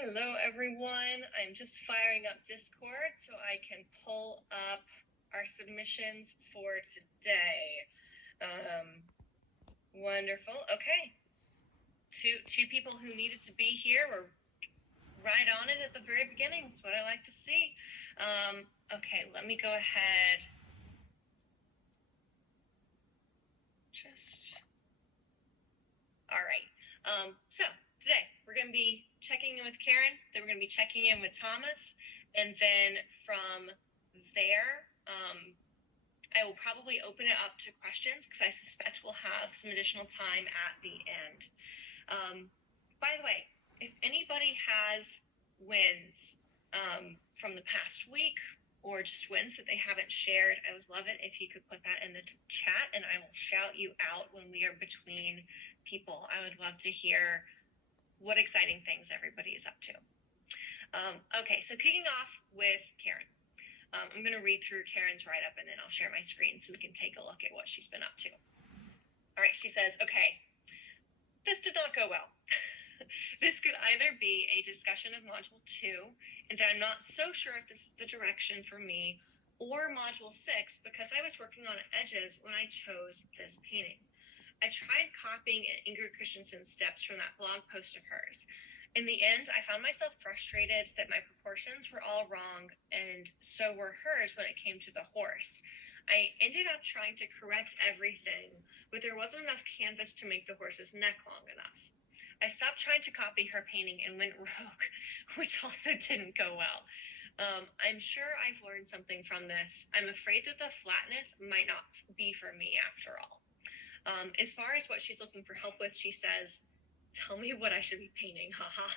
Hello, everyone. I'm just firing up Discord so I can pull up our submissions for today. Wonderful. Okay. Two people who needed to be here were right on it at the very beginning. That's what I like to see. Okay, let me go ahead. All right. So today we're going to be checking in with Karen, then we're going to be checking in with Thomas, and then from there, I will probably open it up to questions because I suspect we'll have some additional time at the end. By the way, if anybody has wins from the past week or just wins that they haven't shared, I would love it if you could put that in the chat and I will shout you out when we are between people. I would love to hear what exciting things everybody is up to. Okay, so kicking off with Karen. I'm going to read through Karen's write-up and then I'll share my screen so we can take a look at what she's been up to. All right, she says, okay, this did not go well. This could either be a discussion of Module 2, and that I'm not so sure if this is the direction for me, or Module 6, because I was working on edges when I chose this painting. I tried copying Ingrid Christensen's steps from that blog post of hers. In the end, I found myself frustrated that my proportions were all wrong, and so were hers when it came to the horse. I ended up trying to correct everything, but there wasn't enough canvas to make the horse's neck long enough. I stopped trying to copy her painting and went rogue, which also didn't go well. I'm sure I've learned something from this. I'm afraid that the flatness might not be for me after all. As far as what she's looking for help with, she says, tell me what I should be painting, haha.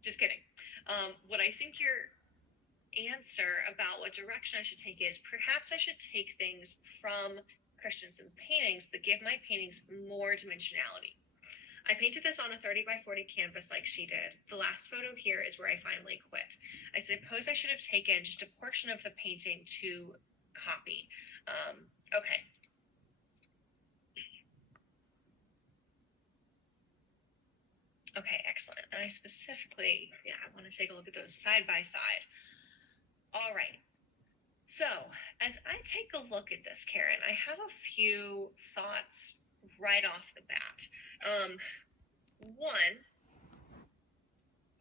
Just kidding. What I think your answer about what direction I should take is perhaps I should take things from Christensen's paintings, but give my paintings more dimensionality. I painted this on a 30 by 40 canvas like she did. The last photo here is where I finally quit. I suppose I should have taken just a portion of the painting to copy. Okay. Okay, excellent. And I specifically, I want to take a look at those side by side. All right. So, as I take a look at this, Karen, I have a few thoughts right off the bat. One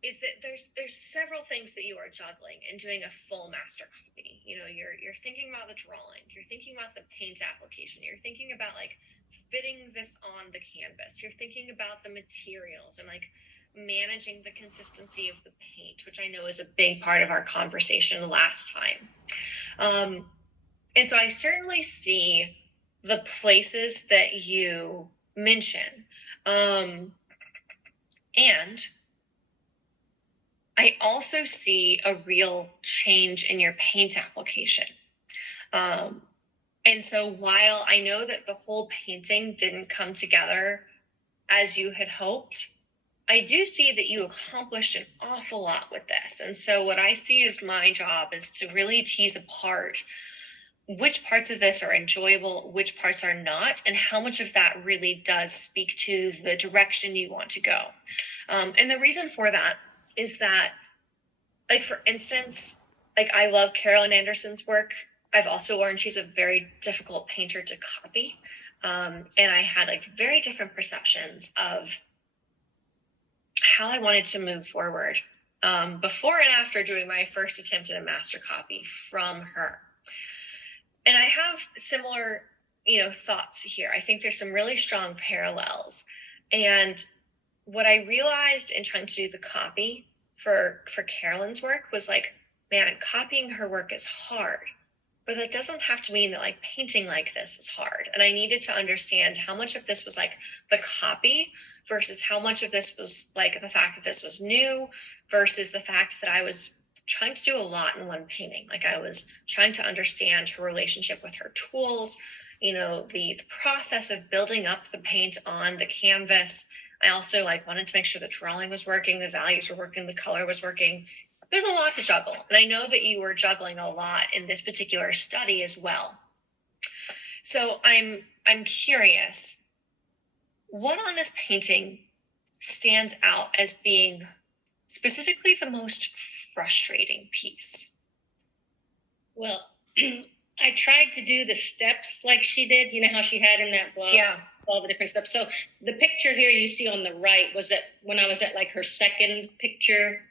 is that there's several things that you are juggling in doing a full master copy. You know, you're thinking about the drawing, you're thinking about the paint application, you're thinking about like fitting this on the canvas, you're thinking about the materials and like managing the consistency of the paint, which I know is a big part of our conversation last time. And so I certainly see the places that you mention. And I also see a real change in your paint application. And so while I know that the whole painting didn't come together as you had hoped, I do see that you accomplished an awful lot with this. And so what I see as my job is to really tease apart which parts of this are enjoyable, which parts are not, and how much of that really does speak to the direction you want to go. And the reason for that is that, like, for instance, like I love Carolyn Anderson's work. I've also learned she's a very difficult painter to copy. And I had like very different perceptions of how I wanted to move forward before and after doing my first attempt at a master copy from her. And I have similar, thoughts here. I think there's some really strong parallels. And what I realized in trying to do the copy for Carolyn's work was like, man, copying her work is hard. But that doesn't have to mean that like painting like this is hard. And I needed to understand how much of this was like the copy versus how much of this was like the fact that this was new versus the fact that I was trying to do a lot in one painting. Like I was trying to understand her relationship with her tools, the process of building up the paint on the canvas. I also wanted to make sure the drawing was working, the values were working, the color was working. There's a lot to juggle. And I know that you were juggling a lot in this particular study as well. So I'm curious, what on this painting stands out as being specifically the most frustrating piece? Well, I tried to do the steps like she did. You know how she had in that blog? Yeah. All the different steps. So the picture here you see on the right was at when I was at like her second picture.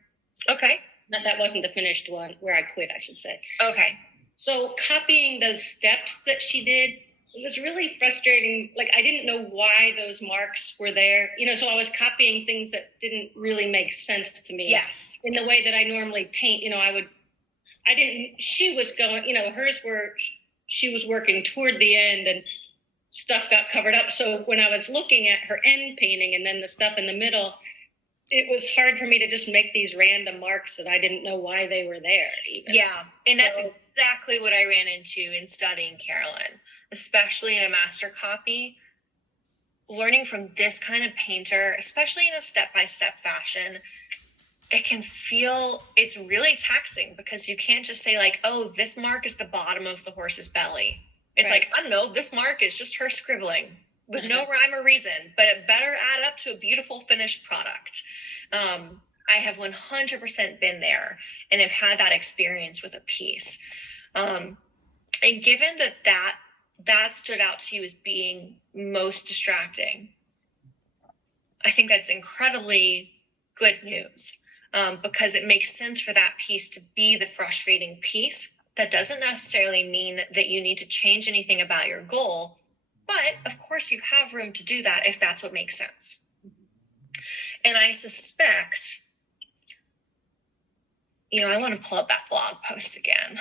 Okay. That wasn't the finished one, where I quit, I should say. Okay. So copying those steps that she did, it was really frustrating. Like, I didn't know why those marks were there. You know, so I was copying things that didn't really make sense to me. Yes. In the way that I normally paint, you know, she was going, you know, she was working toward the end and stuff got covered up. So when I was looking at her end painting and then the stuff in the middle, it was hard for me to just make these random marks that I didn't know why they were there even. Yeah, and that's exactly what I ran into in studying Carolyn, especially in a master copy. Learning from this kind of painter, especially in a step-by-step fashion, it's really taxing because you can't just say like, oh, this mark is the bottom of the horse's belly. It's right. Like, I don't know, this mark is just her scribbling with no rhyme or reason, but it better add up to a beautiful finished product. I have 100% been there and have had that experience with a piece. And given that stood out to you as being most distracting, I think that's incredibly good news, because it makes sense for that piece to be the frustrating piece. That doesn't necessarily mean that you need to change anything about your goal, but of course you have room to do that if that's what makes sense. And I suspect, you know, I want to pull up that blog post again.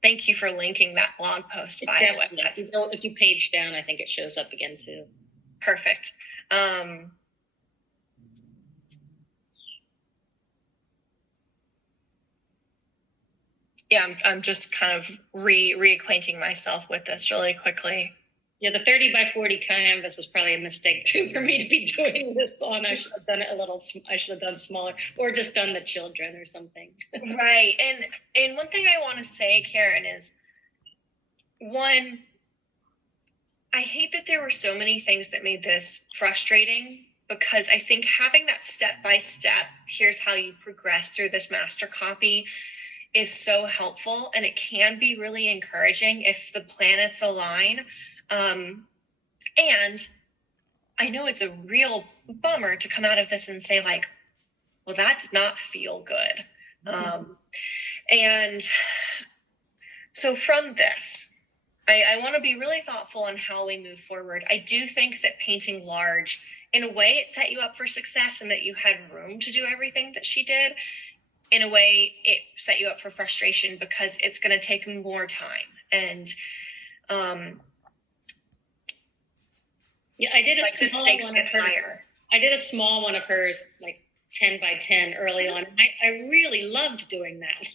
Thank you for linking that blog post, by the way. If you page down, I think it shows up again too. Perfect. Yeah, I'm just kind of reacquainting myself with this really quickly. Yeah, the 30 by 40 canvas was probably a mistake too for me to be doing this on. I should have done it I should have done smaller, or just done the children or something. Right. And one thing I want to say, Karen, is one, I hate that there were so many things that made this frustrating, because I think having that step-by-step, here's how you progress through this master copy, is so helpful, and it can be really encouraging if the planets align. And I know it's a real bummer to come out of this and say like, well, that did not feel good. And so from this, I want to be really thoughtful on how we move forward. I do think that painting large, in a way, it set you up for success and that you had room to do everything that she did. In a way, it set you up for frustration because it's going to take more time. And yeah, I did a small one of hers. I did a small one of hers, like 10 by 10 early on. I really loved doing that.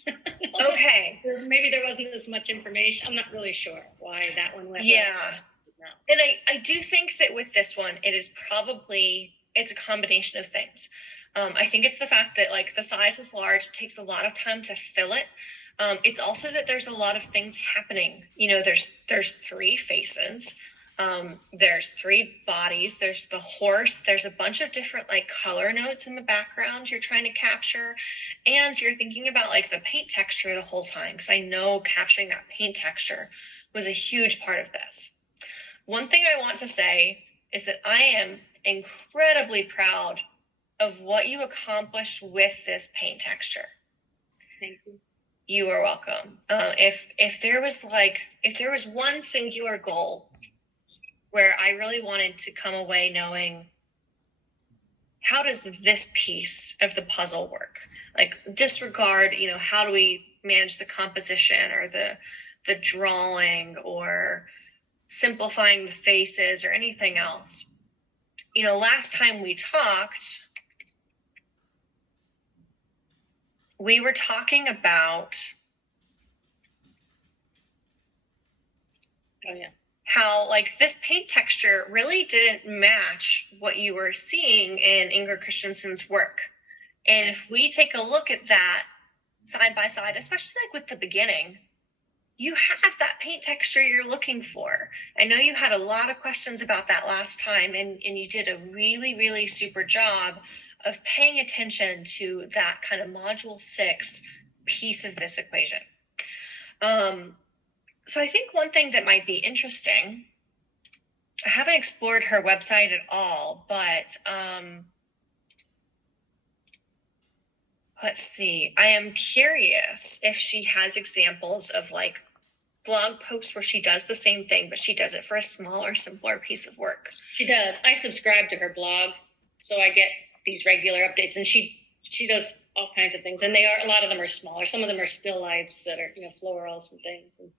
Okay. Maybe there wasn't as much information. I'm not really sure why that one went. Yeah. No. And I do think that with this one, it's a combination of things. I think it's the fact that like the size is large, it takes a lot of time to fill it. It's also that there's a lot of things happening. You know, there's 3 faces. There's 3 bodies, there's the horse, there's a bunch of different like color notes in the background you're trying to capture, and you're thinking about like the paint texture the whole time, because I know capturing that paint texture was a huge part of this. One thing I want to say is that I am incredibly proud of what you accomplished with this paint texture. Thank you. You are welcome. If there was one singular goal where I really wanted to come away knowing, how does this piece of the puzzle work? Like, disregard, you know, how do we manage the composition or the drawing or simplifying the faces or anything else. You know, last time we talked, we were talking about how like this paint texture really didn't match what you were seeing in Inger Christensen's work. And if we take a look at that side by side, especially like with the beginning, you have that paint texture you're looking for. I know you had a lot of questions about that last time, and you did a really, really super job of paying attention to that kind of module 6 piece of this equation. So I think one thing that might be interesting, I haven't explored her website at all, but let's see. I am curious if she has examples of like blog posts where she does the same thing, but she does it for a smaller, simpler piece of work. She does. I subscribe to her blog, so I get these regular updates, and she does all kinds of things. And they are, a lot of them are smaller. Some of them are still lifes that are, florals and things. And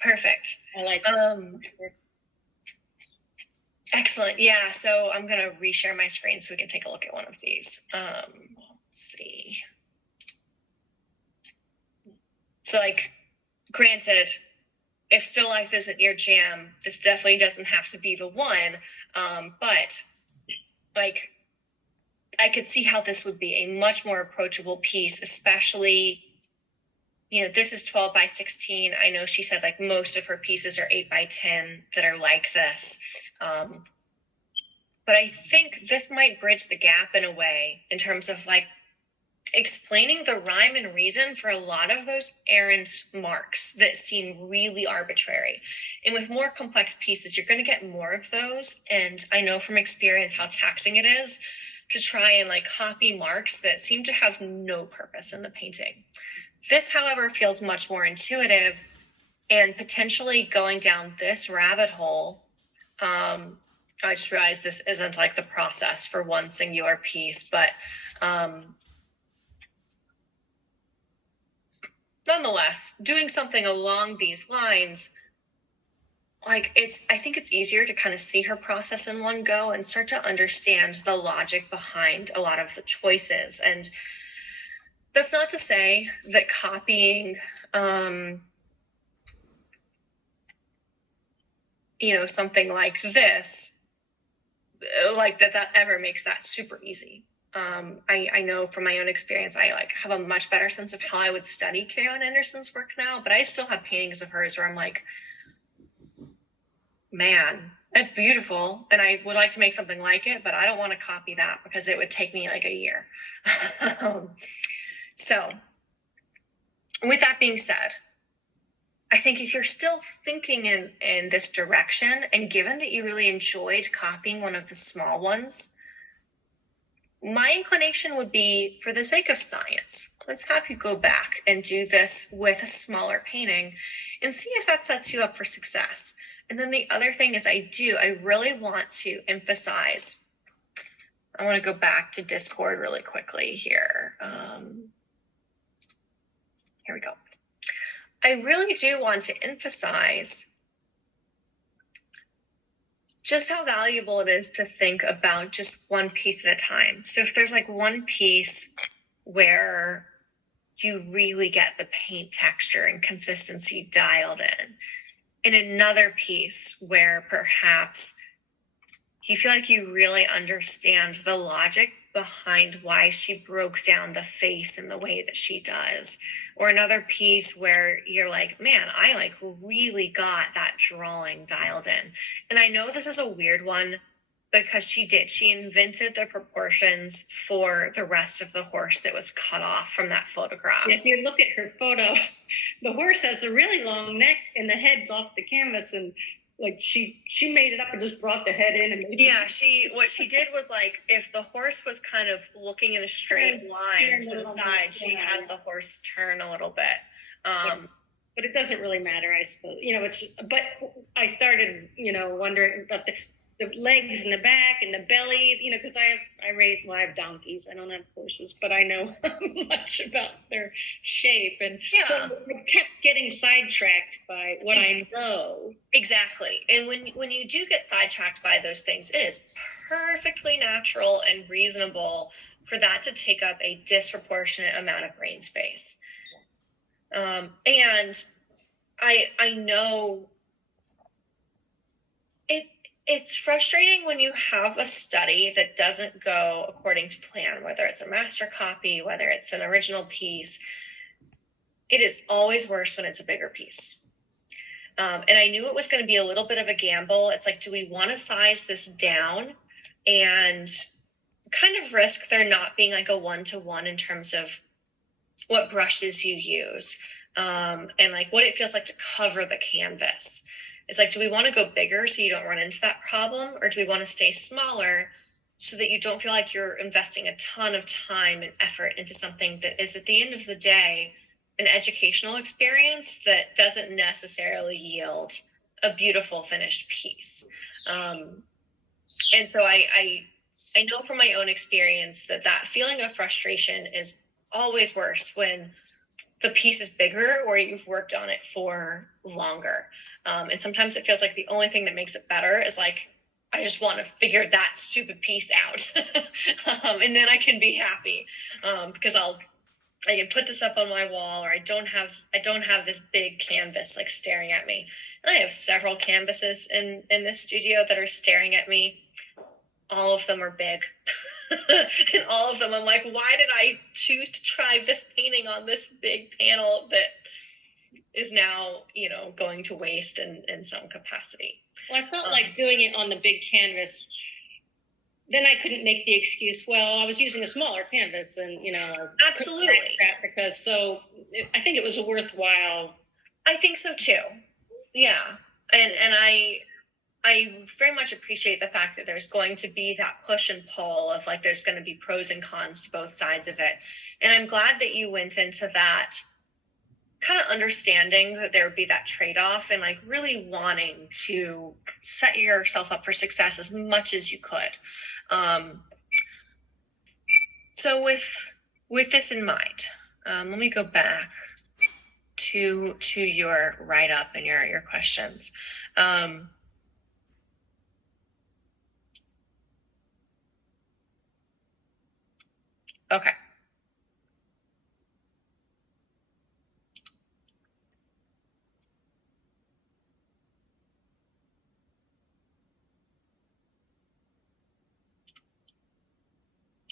Perfect. I like Excellent. Yeah. So I'm going to reshare my screen so we can take a look at one of these. Let's see. So like, granted, if still life isn't your jam, this definitely doesn't have to be the one. But like, I could see how this would be a much more approachable piece, especially, this is 12 by 16. I know she said like most of her pieces are 8 by 10 that are like this. But I think this might bridge the gap in a way in terms of like explaining the rhyme and reason for a lot of those errand marks that seem really arbitrary. And with more complex pieces, you're going to get more of those. And I know from experience how taxing it is to try and like copy marks that seem to have no purpose in the painting. This, however, feels much more intuitive, and potentially going down this rabbit hole. I just realized this isn't like the process for one singular piece, but nonetheless, doing something along these lines, like I think it's easier to kind of see her process in one go and start to understand the logic behind a lot of the choices. And that's not to say that copying, something like this, like that ever makes that super easy. I know from my own experience, I like have a much better sense of how I would study Carolyn Anderson's work now, but I still have paintings of hers where I'm like, man, that's beautiful. And I would like to make something like it, but I don't want to copy that because it would take me like a year. So with that being said, I think if you're still thinking in this direction, and given that you really enjoyed copying one of the small ones, my inclination would be, for the sake of science, let's have you go back and do this with a smaller painting and see if that sets you up for success. And then the other thing is I really want to emphasize, I want to go back to Discord really quickly here. Here we go. I really do want to emphasize just how valuable it is to think about just one piece at a time. So if there's like one piece where you really get the paint texture and consistency dialed in another piece where perhaps you feel like you really understand the logic behind why she broke down the face in the way that she does, or another piece where you're like, man, I like really got that drawing dialed in. And I know this is a weird one because she invented the proportions for the rest of the horse that was cut off from that photograph. If you look at her photo, the horse has a really long neck and the head's off the canvas, and like she made it up and just brought the head in and what she did was like, if the horse was kind of looking in a straight line to the side, she had the horse turn a little bit. But it doesn't really matter, I suppose. But I started, wondering about the legs and the back and the belly, because I have donkeys. I don't have horses, but I know much about their shape. And so I kept getting sidetracked by what I know. Exactly. And when you do get sidetracked by those things, it is perfectly natural and reasonable for that to take up a disproportionate amount of brain space. And I know it's frustrating when you have a study that doesn't go according to plan, whether it's a master copy, whether it's an original piece. It is always worse when it's a bigger piece. And I knew it was going to be a little bit of a gamble. It's like, do we want to size this down and kind of risk there not being like a one-to-one in terms of what brushes you use, and like what it feels like to cover the canvas? It's like, do we want to go bigger so you don't run into that problem, or do we want to stay smaller so that you don't feel like you're investing a ton of time and effort into something that is, at the end of the day, an educational experience that doesn't necessarily yield a beautiful finished piece? And so I know from my own experience that that feeling of frustration is always worse when the piece is bigger or you've worked on it for longer. And sometimes it feels like the only thing that makes it better is like, I just want to figure that stupid piece out. And then I can be happy, because I can put this up on my wall, or I don't have this big canvas like staring at me. And I have several canvases in this studio that are staring at me. All of them are big. And all of them, I'm like, why did I choose to try this painting on this big panel that is now, going to waste in some capacity? Well, I felt like doing it on the big canvas, then I couldn't make the excuse, well, I was using a smaller canvas and, Absolutely. Because I think it was a worthwhile. I think so too. Yeah. And I very much appreciate the fact that there's going to be that push and pull of like, there's going to be pros and cons to both sides of it. And I'm glad that you went into that kind of understanding that there would be that trade-off, and like really wanting to set yourself up for success as much as you could. So with this in mind, let me go back to your write-up and your questions. Okay.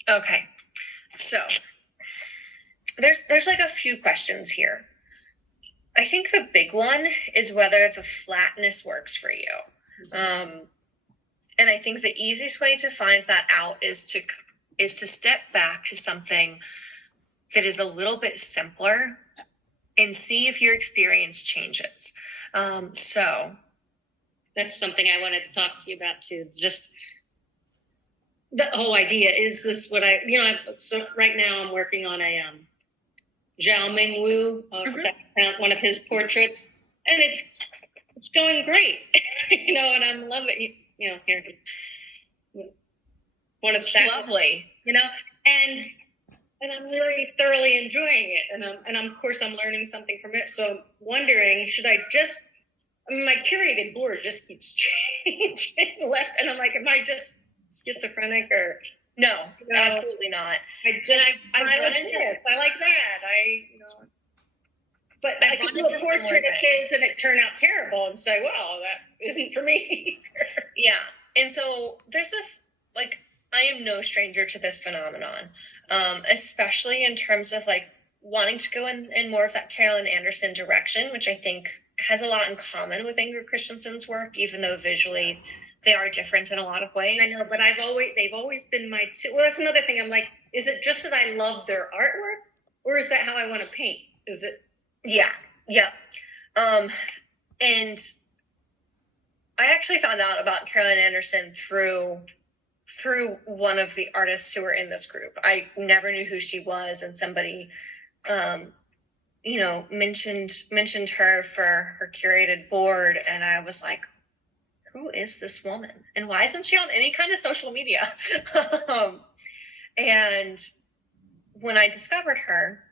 Okay. So there's like a few questions here. I think the big one is whether the flatness works for you. And I think the easiest way to find that out is to step back to something that is a little bit simpler and see if your experience changes. So that's something I wanted to talk to you about too. Just the whole idea, is this what so right now I'm working on a Zhao Mingwu, one of his portraits, and it's going great, and I'm loving it, here. One of that, lovely, and I'm really thoroughly enjoying it, and of course I'm learning something from it. So I'm wondering, should I just? My curated board just keeps changing left, and I'm like, am I just schizophrenic or? No, absolutely not. I like this. I like that. But I could do a portrait of his and it turned out terrible and say, well, that isn't for me either. Yeah. And so there's I am no stranger to this phenomenon, especially in terms of like wanting to go in more of that Carolyn Anderson direction, which I think has a lot in common with Ingrid Christensen's work, even though visually they are different in a lot of ways. I know, but they've always been my two. Well, that's another thing. I'm like, is it just that I love their artwork, or is that how I want to paint? Is it? Yeah. And I actually found out about Carolyn Anderson through one of the artists who were in this group. I never knew who she was, and somebody, mentioned her for her curated board, and I was like, who is this woman? And why isn't she on any kind of social media? And when I discovered her,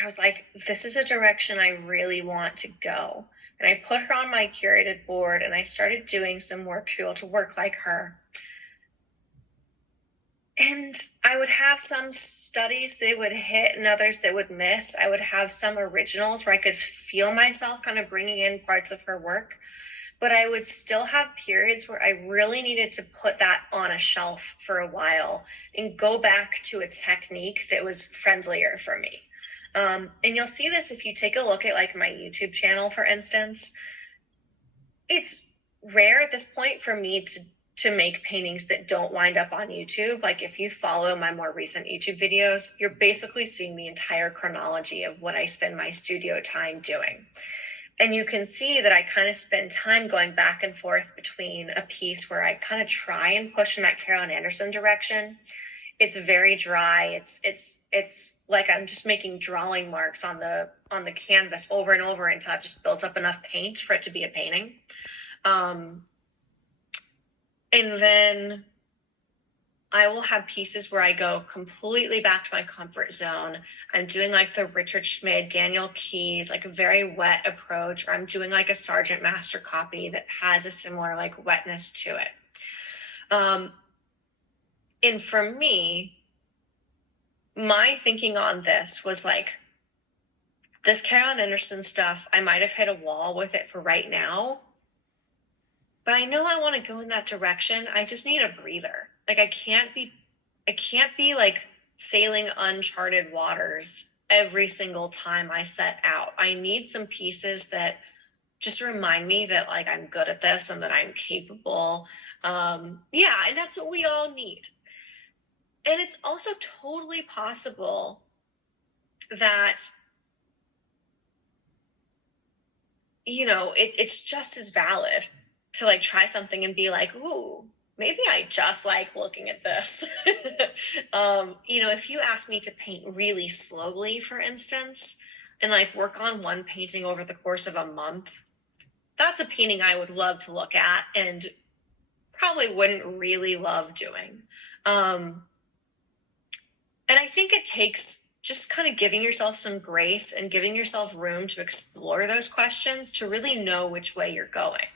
I was like, this is a direction I really want to go. And I put her on my curated board, and I started doing some work to be able to work like her. And I would have some studies that would hit and others that would miss. I would have some originals where I could feel myself kind of bringing in parts of her work. But I would still have periods where I really needed to put that on a shelf for a while and go back to a technique that was friendlier for me. And you'll see this if you take a look at like my YouTube channel, for instance. it's rare at this point for me to make paintings that don't wind up on YouTube. Like if you follow my more recent YouTube videos, you're basically seeing the entire chronology of what I spend my studio time doing. And you can see that I kind of spend time going back and forth between a piece where I kind of try and push in that Carolyn Anderson direction. It's very dry. It's like I'm just making drawing marks on the canvas over and over until I've just built up enough paint for it to be a painting. And then I will have pieces where I go completely back to my comfort zone. I'm doing like the Richard Schmid, Daniel Keyes, like a very wet approach, or I'm doing like a Sargent Master copy that has a similar like wetness to it. And for me, my thinking on this was like, this Carolyn Anderson stuff, I might have hit a wall with it for right now, but I know I want to go in that direction. I just need a breather. Like I can't be like sailing uncharted waters every single time I set out. I need some pieces that just remind me that like I'm good at this and that I'm capable. Yeah, and that's what we all need. And it's also totally possible that, you know, it's just as valid to like try something and be like, ooh, maybe I just like looking at this. You know, if you ask me to paint really slowly, for instance, and like work on one painting over the course of a month, that's a painting I would love to look at and probably wouldn't really love doing. And I think it takes just kind of giving yourself some grace and giving yourself room to explore those questions to really know which way you're going.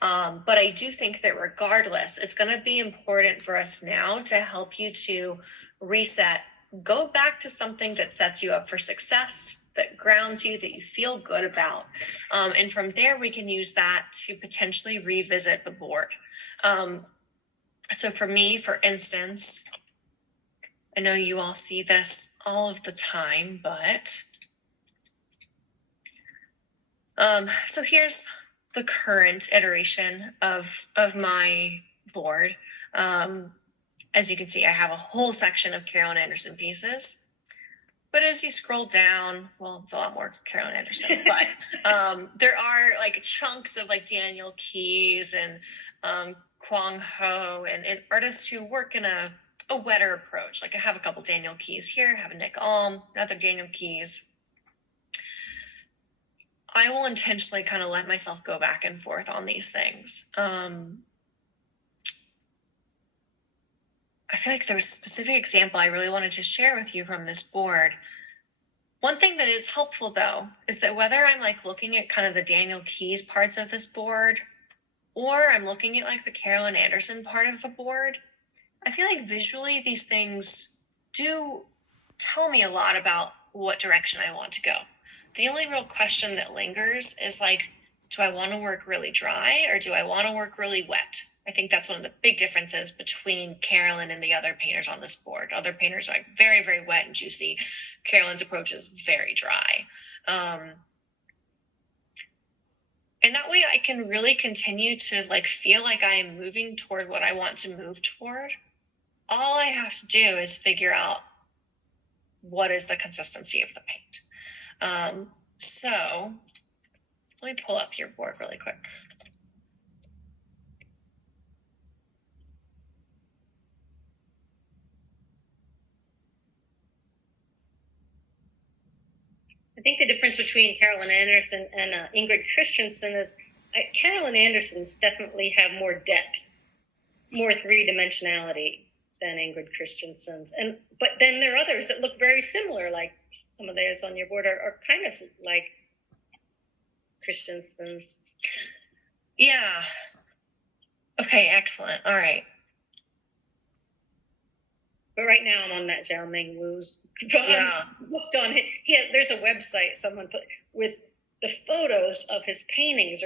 But I do think that regardless, it's going to be important for us now to help you to reset, go back to something that sets you up for success, that grounds you, that you feel good about. And from there, we can use that to potentially revisit the board. So for me, for instance, I know you all see this all of the time, but so here's the current iteration of my board. As you can see, I have a whole section of Carolyn Anderson pieces. But as you scroll down, well, it's a lot more Carolyn Anderson, but there are like chunks of like Daniel Keyes and Kwang Ho and artists who work in a wetter approach. Like I have a couple Daniel Keyes here, I have a Nick Alm, another Daniel Keyes. I will intentionally kind of let myself go back and forth on these things. I feel like there was a specific example I really wanted to share with you from this board. One thing that is helpful though, is that whether I'm like looking at kind of the Daniel Keyes parts of this board, or I'm looking at like the Carolyn Anderson part of the board, I feel like visually these things do tell me a lot about what direction I want to go. The only real question that lingers is like, do I want to work really dry or do I want to work really wet? I think that's one of the big differences between Carolyn and the other painters on this board. Other painters are like very, very wet and juicy. Carolyn's approach is very dry. And that way I can really continue to like feel like I am moving toward what I want to move toward. All I have to do is figure out what is the consistency of the paint. So let me pull up your board really quick. I think the difference between Carolyn Anderson and Ingrid Christensen is Carolyn Anderson's definitely have more depth, more three-dimensionality than Ingrid Christensen's. But then there are others that look very similar, like some of theirs on your board are kind of like Christensen's. Yeah. Okay, excellent. All right. But right now I'm on that Zhao Ming Wu's. Yeah. Looked on it. Yeah, there's a website someone put with the photos of his paintings.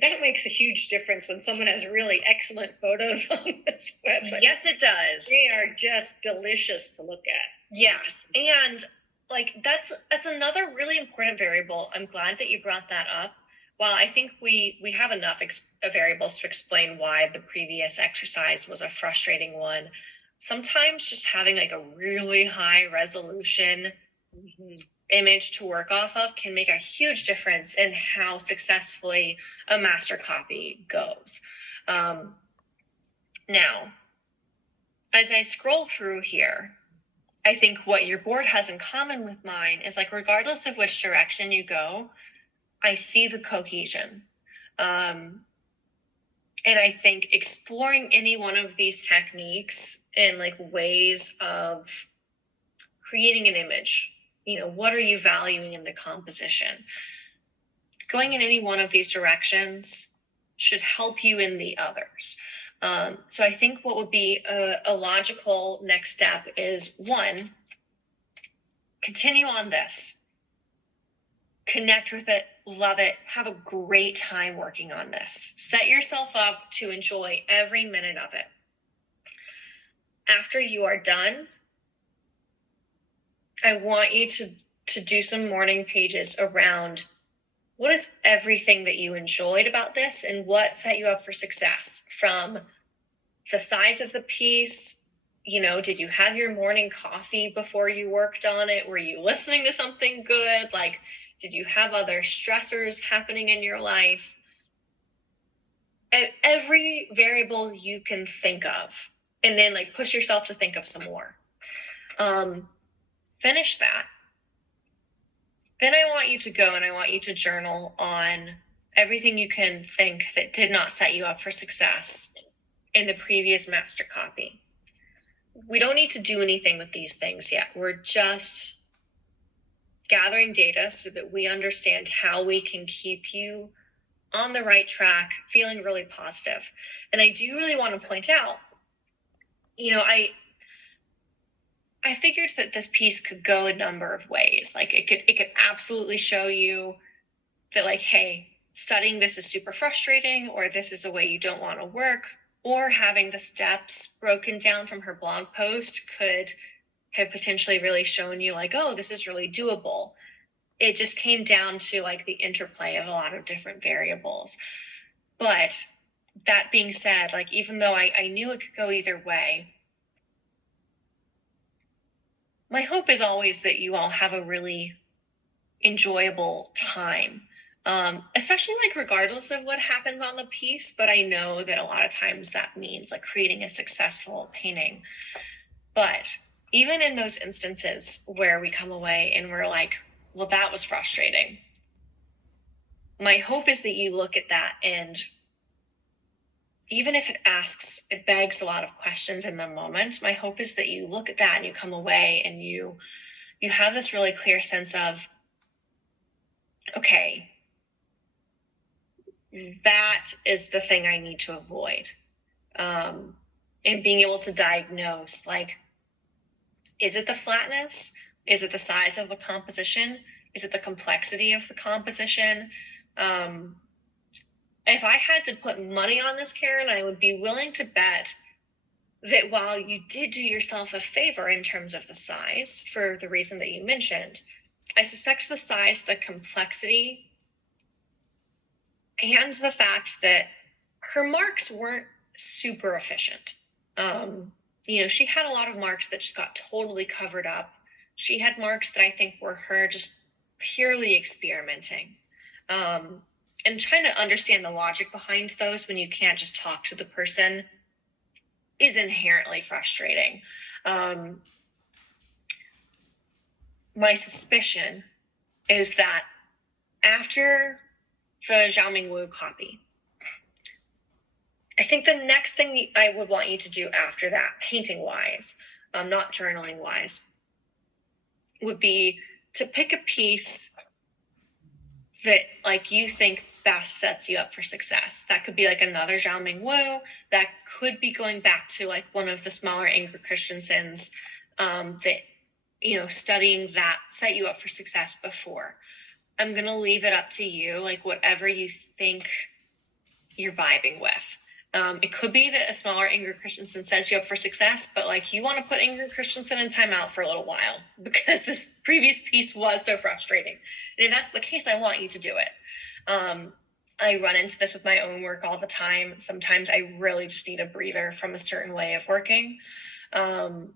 That makes a huge difference when someone has really excellent photos on this website. Yes, it does. They are just delicious to look at. Yes, and like that's another really important variable. I'm glad that you brought that up. while I think we have enough variables to explain why the previous exercise was a frustrating one, sometimes just having like a really high resolution image to work off of can make a huge difference in how successfully a master copy goes. Now, as I scroll through here, I think what your board has in common with mine is like, regardless of which direction you go, I see the cohesion. And I think exploring any one of these techniques and like ways of creating an image, what are you valuing in the composition? Going in any one of these directions should help you in the others. So I think what would be a logical next step is, one, continue on this. Connect with it, love it, have a great time working on this. Set yourself up to enjoy every minute of it. After you are done, I want you to do some morning pages around what is everything that you enjoyed about this and what set you up for success, from the size of the piece. Did you have your morning coffee before you worked on it? Were you listening to something good? Like, did you have other stressors happening in your life? Every variable you can think of, and then like push yourself to think of some more. Finish that. Then I want you to go and I want you to journal on everything you can think that did not set you up for success in the previous master copy. We don't need to do anything with these things yet. We're just gathering data so that we understand how we can keep you on the right track, feeling really positive. And I do really want to point out, I figured that this piece could go a number of ways. Like it could absolutely show you that, like, hey, studying this is super frustrating, or this is a way you don't want to work, or having the steps broken down from her blog post could have potentially really shown you like, oh, this is really doable. It just came down to like the interplay of a lot of different variables. But that being said, like, even though I knew it could go either way, my hope is always that you all have a really enjoyable time, especially like regardless of what happens on the piece. But I know that a lot of times that means like creating a successful painting. But even in those instances where we come away and we're like, well, that was frustrating, my hope is that you look at that, and even if it begs a lot of questions in the moment, my hope is that you look at that and you come away and you have this really clear sense of, okay, that is the thing I need to avoid. And being able to diagnose, like, is it the flatness? Is it the size of the composition? Is it the complexity of the composition? If I had to put money on this, Karen, I would be willing to bet that while you did do yourself a favor in terms of the size, for the reason that you mentioned, I suspect the size, the complexity, and the fact that her marks weren't super efficient. She had a lot of marks that just got totally covered up. She had marks that I think were her just purely experimenting. And trying to understand the logic behind those when you can't just talk to the person is inherently frustrating. My suspicion is that after the Xiaoming Wu copy, I think the next thing I would want you to do after that, painting-wise, not journaling-wise, would be to pick a piece that like you think best sets you up for success. That could be like another Xiaoming Wu. That could be going back to like one of the smaller Ingrid Christensens that, studying that set you up for success before. I'm going to leave it up to you, like whatever you think you're vibing with. It could be that a smaller Ingrid Christensen sets you up for success, but like you want to put Ingrid Christensen in timeout for a little while because this previous piece was so frustrating. And if that's the case, I want you to do it. I run into this with my own work all the time. Sometimes I really just need a breather from a certain way of working. Another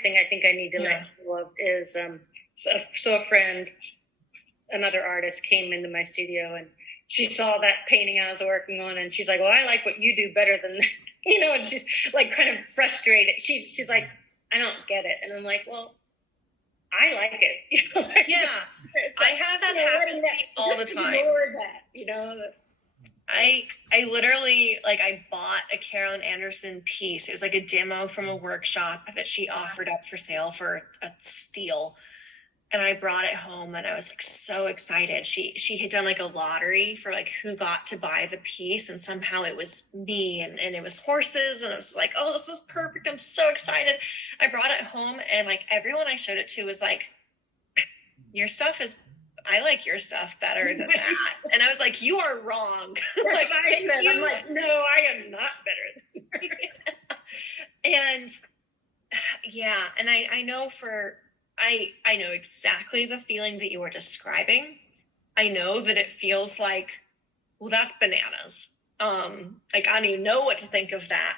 thing I think I need to let you know of is so a friend, another artist, came into my studio and she saw that painting I was working on, and she's like, "Well, I like what you do better than," and she's like kind of frustrated. She's like, "I don't get it," and I'm like, "Well, I like it." Yeah, I have that happen all the time. Ignore that, I literally, like, I bought a Carolyn Anderson piece. It was like a demo from a workshop that she offered up for sale for a steal. And I brought it home and I was like so excited. She had done like a lottery for like who got to buy the piece, and somehow it was me, and it was horses, and I was like, oh, this is perfect. I'm so excited. I brought it home and like everyone I showed it to was like, your stuff is, I like your stuff better than that. And I was like, you are wrong. That's like what I said. I'm like, no, I am not better than you. And yeah, and I know I know exactly the feeling that you were describing. I know that it feels like, well, that's bananas. Like I don't even know what to think of that.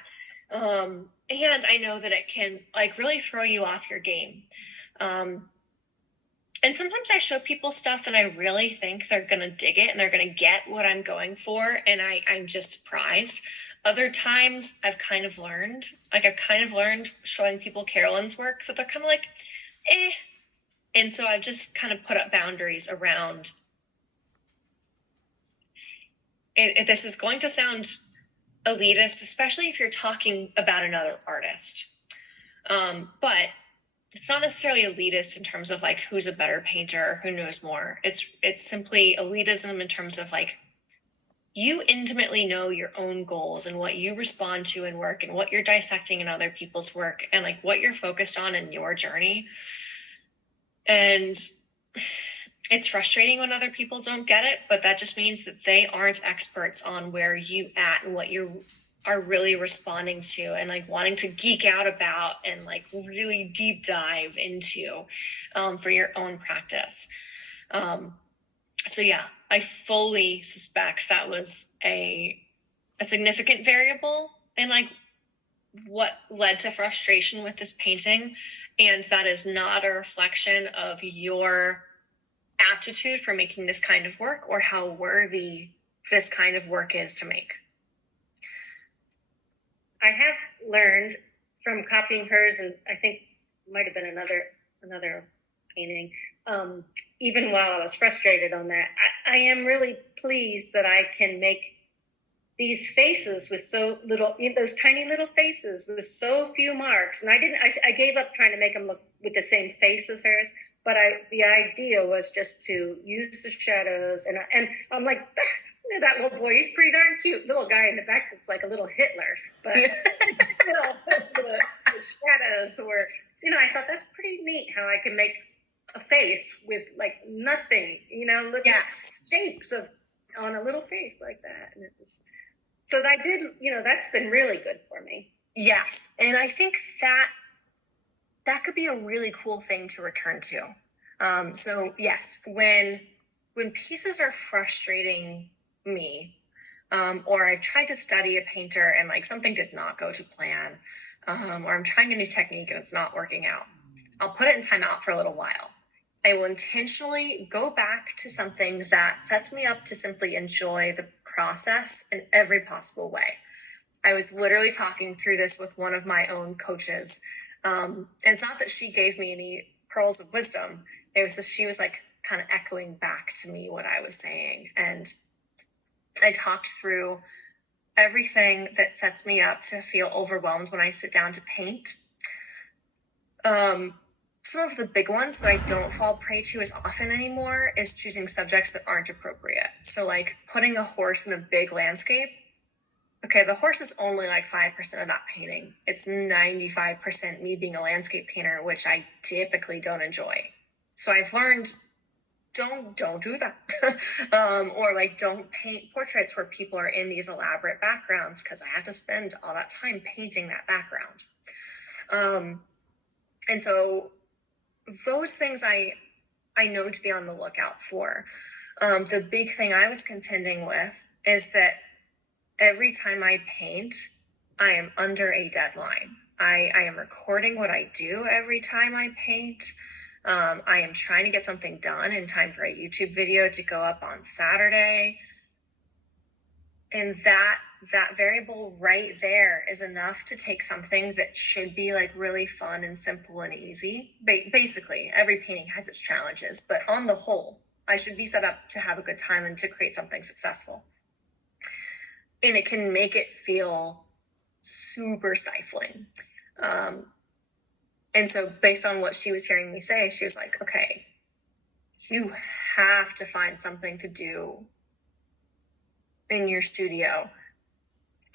And I know that it can like really throw you off your game. And sometimes I show people stuff and I really think they're gonna dig it and they're gonna get what I'm going for, and I'm just surprised. Other times I've kind of learned showing people Carolyn's work that they're kind of like, eh. And so I've just kind of put up boundaries around it. This is going to sound elitist, especially if you're talking about another artist. But it's not necessarily elitist in terms of like who's a better painter, who knows more. It's simply elitism in terms of like, you intimately know your own goals and what you respond to in work and what you're dissecting in other people's work and like what you're focused on in your journey. And it's frustrating when other people don't get it, but that just means that they aren't experts on where you at and what you are really responding to and like wanting to geek out about and like really deep dive into for your own practice. So yeah, I fully suspect that was a significant variable in like what led to frustration with this painting. And that is not a reflection of your aptitude for making this kind of work or how worthy this kind of work is to make. I have learned from copying hers, and I think might have been another painting. Even while I was frustrated on that, I am really pleased that I can make these faces with so little, those tiny little faces with so few marks. And I gave up trying to make them look with the same face as hers. But the idea was just to use the shadows, and I'm like, that little boy, he's pretty darn cute. Little guy in the back that's like a little Hitler, but still, the shadows were, I thought that's pretty neat how I can make a face with like nothing, little shapes on a little face like that. And it was, so I did, that's been really good for me. Yes. And I think that could be a really cool thing to return to. So yes, when pieces are frustrating me, or I've tried to study a painter and like something did not go to plan, or I'm trying a new technique and it's not working out, I'll put it in timeout for a little while. I will intentionally go back to something that sets me up to simply enjoy the process in every possible way. I was literally talking through this with one of my own coaches. And it's not that she gave me any pearls of wisdom. It was that she was like kind of echoing back to me what I was saying. And I talked through everything that sets me up to feel overwhelmed when I sit down to paint. Some of the big ones that I don't fall prey to as often anymore is choosing subjects that aren't appropriate. So like putting a horse in a big landscape. Okay, the horse is only like 5% of that painting. It's 95% me being a landscape painter, which I typically don't enjoy. So I've learned, don't do that. Or like don't paint portraits where people are in these elaborate backgrounds because I have to spend all that time painting that background. And so those things I know to be on the lookout for. The big thing I was contending with is that every time I paint, I am under a deadline. I am recording what I do every time I paint. I am trying to get something done in time for a YouTube video to go up on Saturday. And that variable right there is enough to take something that should be like really fun and simple and easy. Basically, every painting has its challenges, but on the whole, I should be set up to have a good time and to create something successful. And it can make it feel super stifling. And so based on what she was hearing me say, she was like, okay, you have to find something to do in your studio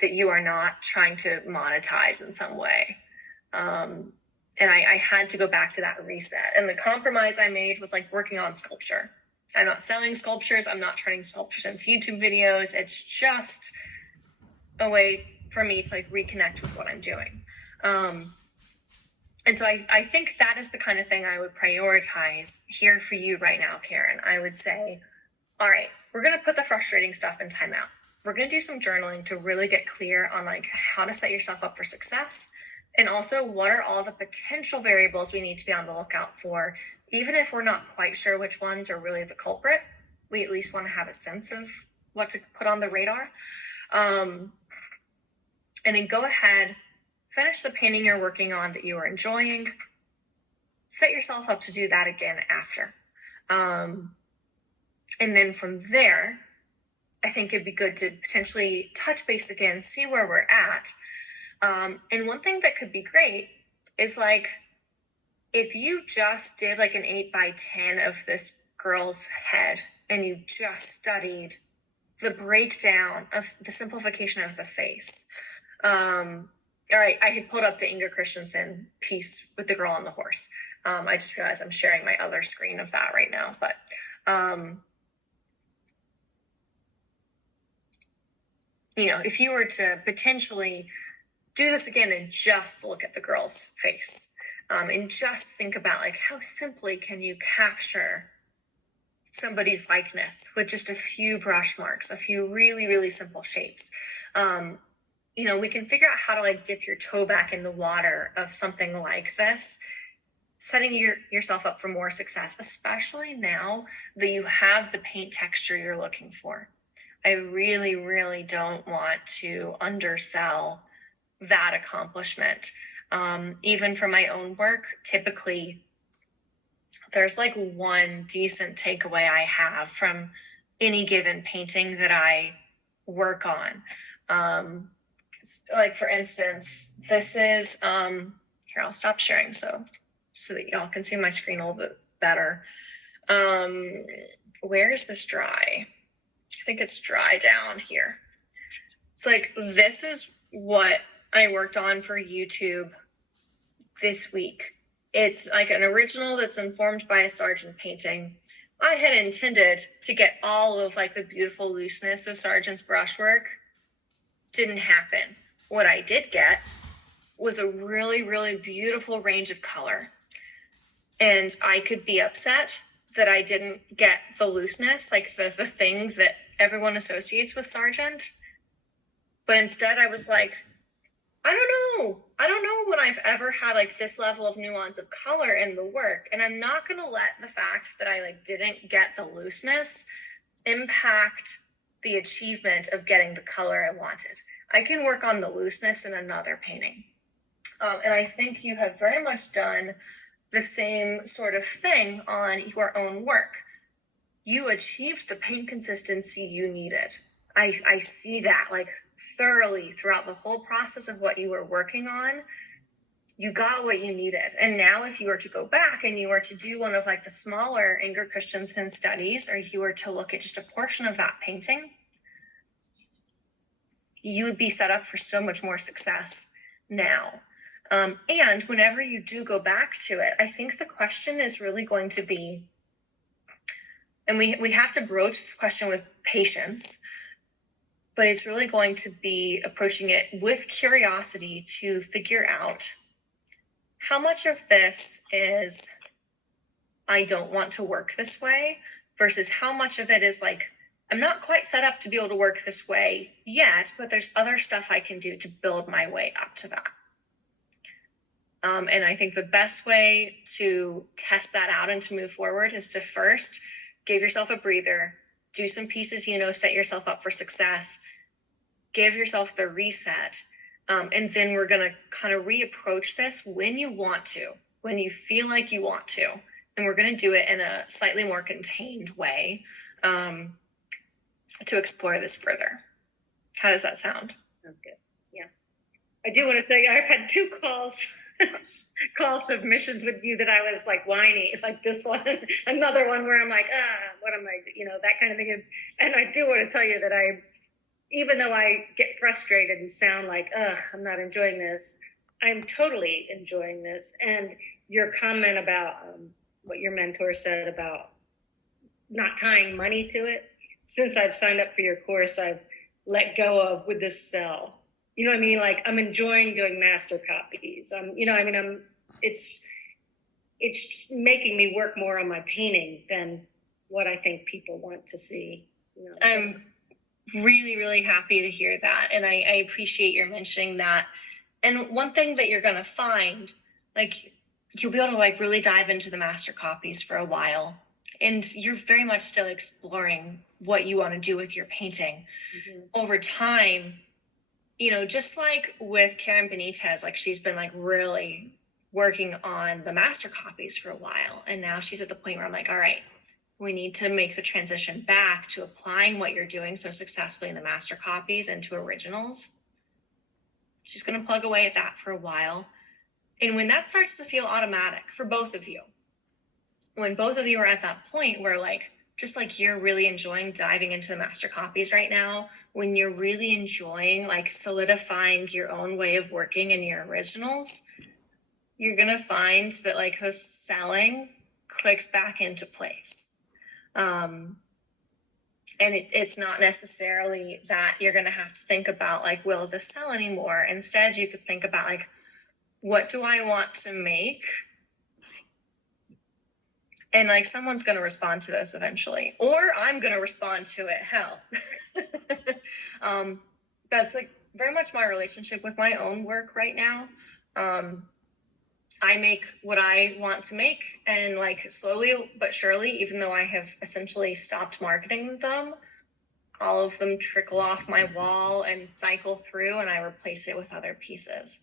that you are not trying to monetize in some way. And I had to go back to that reset. And the compromise I made was like working on sculpture. I'm not selling sculptures. I'm not turning sculptures into YouTube videos. It's just a way for me to like reconnect with what I'm doing. And so I think that is the kind of thing I would prioritize here for you right now, Karen. I would say, all right, we're going to put the frustrating stuff in timeout. We're going to do some journaling to really get clear on like how to set yourself up for success. And also what are all the potential variables we need to be on the lookout for. Even if we're not quite sure which ones are really the culprit, we at least want to have a sense of what to put on the radar. And then go ahead, finish the painting you're working on that you are enjoying. Set yourself up to do that again after. And then from there, I think it'd be good to potentially touch base again, see where we're at. And one thing that could be great is like, if you just did like an 8x10 of this girl's head and you just studied the breakdown of the simplification of the face. All right, I had pulled up the Inga Christensen piece with the girl on the horse. I just realized I'm sharing my other screen of that right now, but you know, if you were to potentially do this again and just look at the girl's face, and just think about like how simply can you capture somebody's likeness with just a few brush marks, a few really, really simple shapes. You know, we can figure out how to like dip your toe back in the water of something like this, setting yourself up for more success, especially now that you have the paint texture you're looking for. I really, really don't want to undersell that accomplishment. Even for my own work, typically there's like one decent takeaway I have from any given painting that I work on. Like for instance, this is, here, I'll stop sharing so that y'all can see my screen a little bit better. Where is this dry? I think it's dry down here. It's like, this is what I worked on for YouTube this week. It's like an original that's informed by a Sargent painting. I had intended to get all of like the beautiful looseness of Sargent's brushwork. Didn't happen. What I did get was a really, really beautiful range of color. And I could be upset that I didn't get the looseness, like the thing that everyone associates with Sargent. But instead I was like, I don't know when I've ever had like this level of nuance of color in the work. And I'm not going to let the fact that I like didn't get the looseness impact the achievement of getting the color I wanted. I can work on the looseness in another painting. And I think you have very much done the same sort of thing on your own work. You achieved the paint consistency you needed. I see that like thoroughly throughout the whole process of what you were working on. You got what you needed. And now if you were to go back and you were to do one of like the smaller Inger Christensen studies, or you were to look at just a portion of that painting, you would be set up for so much more success now. And whenever you do go back to it, I think the question is really going to be, and we have to broach this question with patience, but it's really going to be approaching it with curiosity to figure out how much of this is I don't want to work this way versus how much of it is like, I'm not quite set up to be able to work this way yet, but there's other stuff I can do to build my way up to that. And I think the best way to test that out and to move forward is to first give yourself a breather, do some pieces, set yourself up for success, give yourself the reset. And then we're going to kind of reapproach this when you want to, when you feel like you want to. And we're going to do it in a slightly more contained way to explore this further. How does that sound? Sounds good. Yeah. I do want to say I've had 2 call submissions with you that I was like whiny. It's like this one, another one where I'm like, what am I, that kind of thing. And I do want to tell you that even though I get frustrated and sound like, I'm not enjoying this, I'm totally enjoying this. And your comment about what your mentor said about not tying money to it, since I've signed up for your course, I've let go of with this cell. You know what I mean? Like, I'm enjoying doing master copies. It's making me work more on my painting than what I think people want to see. I'm really, really happy to hear that. And I appreciate your mentioning that. And one thing that you're going to find, like, you'll be able to like really dive into the master copies for a while. And you're very much still exploring what you want to do with your painting. Mm-hmm. Over time, just like with Karen Benitez, like she's been like really working on the master copies for a while. And now she's at the point where I'm like, all right, we need to make the transition back to applying what you're doing so successfully in the master copies into originals. She's going to plug away at that for a while. And when that starts to feel automatic for both of you, when both of you are at that point where like, just like you're really enjoying diving into the master copies right now, when you're really enjoying like solidifying your own way of working in your originals, you're going to find that like the selling clicks back into place. And it's not necessarily that you're going to have to think about like, will this sell anymore? Instead, you could think about like, what do I want to make? And like someone's going to respond to this eventually, or I'm going to respond to it. Hell, that's like very much my relationship with my own work right now. I make what I want to make, and like slowly but surely, even though I have essentially stopped marketing them, all of them trickle off my wall and cycle through, and I replace it with other pieces.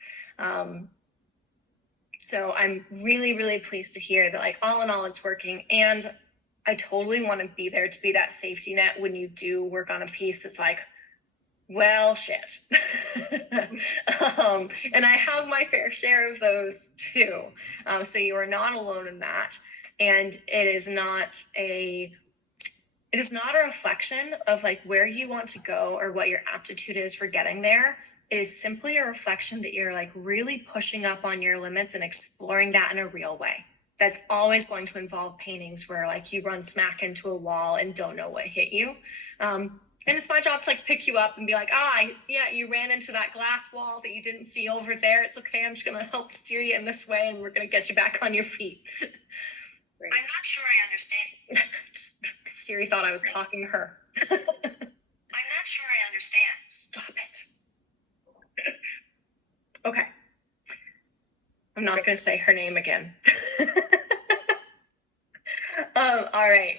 So I'm really, really pleased to hear that like all in all it's working. And I totally want to be there to be that safety net when you do work on a piece that's like, well, shit. And I have my fair share of those too. So you are not alone in that. And it is not a reflection of like where you want to go or what your aptitude is for getting there. It is simply a reflection that you're like really pushing up on your limits and exploring that in a real way. That's always going to involve paintings where like you run smack into a wall and don't know what hit you. And it's my job to like pick you up and be like, yeah, you ran into that glass wall that you didn't see over there. It's okay. I'm just going to help steer you in this way and we're going to get you back on your feet. Right. I'm not sure I understand. Siri thought I was talking to her. I'm not sure I understand. Stop it. Okay. I'm not going to say her name again. All right.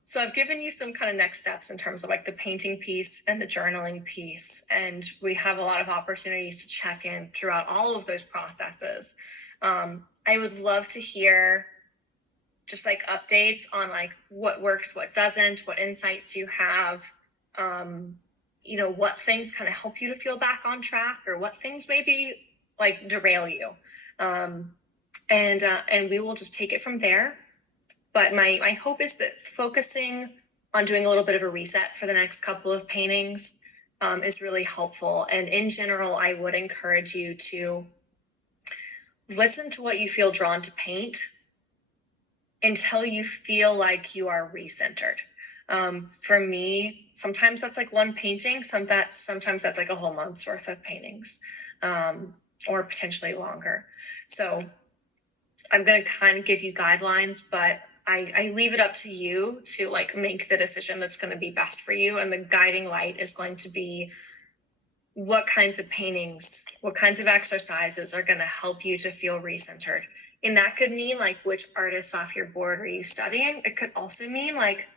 So I've given you some kind of next steps in terms of like the painting piece and the journaling piece. And we have a lot of opportunities to check in throughout all of those processes. I would love to hear just like updates on like what works, what doesn't, what insights you have, what things kind of help you to feel back on track or what things maybe like derail you. And we will just take it from there. But my hope is that focusing on doing a little bit of a reset for the next couple of paintings is really helpful. And in general, I would encourage you to listen to what you feel drawn to paint until you feel like you are recentered. For me, sometimes that's like one painting, sometimes that's like a whole month's worth of paintings, or potentially longer. So I'm going to kind of give you guidelines, but I leave it up to you to like make the decision that's going to be best for you. And the guiding light is going to be what kinds of paintings, what kinds of exercises are going to help you to feel recentered. And that could mean like which artists off your board are you studying? It could also mean like,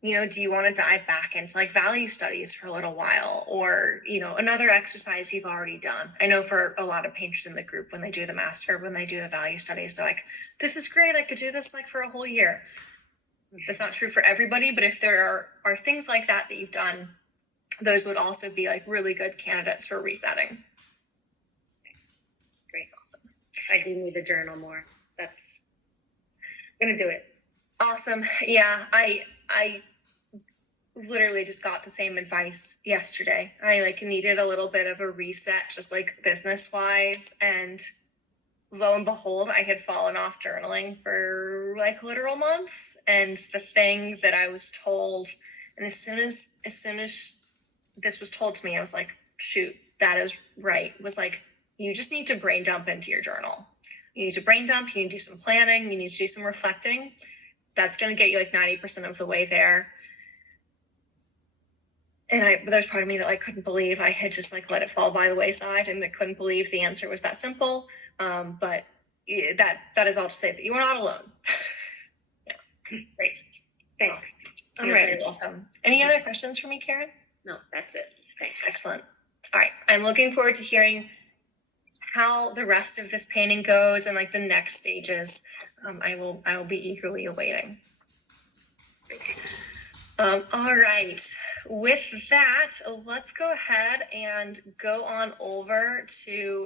you know, do you want to dive back into like value studies for a little while, or, you know, another exercise you've already done? I know for a lot of painters in the group, when they do the master, when they do the value studies, they're like, this is great. I could do this like for a whole year. That's not true for everybody, but if there are things like that you've done, those would also be like really good candidates for resetting. Great. Awesome. I do need to journal more. That's gonna do it. Awesome. Yeah, I literally just got the same advice yesterday. I like needed a little bit of a reset, just like business wise, and lo and behold, I had fallen off journaling for like literal months. And the thing that I was told, and as soon as this was told to me, I was like, shoot, that is right. Was like, you just need to brain dump into your journal. You need to brain dump, you need to do some planning, you need to do some reflecting. That's going to get you like 90% of the way there. And there's part of me that like couldn't believe I had just like let it fall by the wayside, and that couldn't believe the answer was that simple. But that is all to say that you are not alone. Yeah. Great. Thanks. You're very welcome. Any other questions for me, Karen? No, that's it. Thanks. Excellent. All right. I'm looking forward to hearing how the rest of this painting goes and like the next stages. I will be eagerly awaiting. All right. With that, let's go ahead and go on over to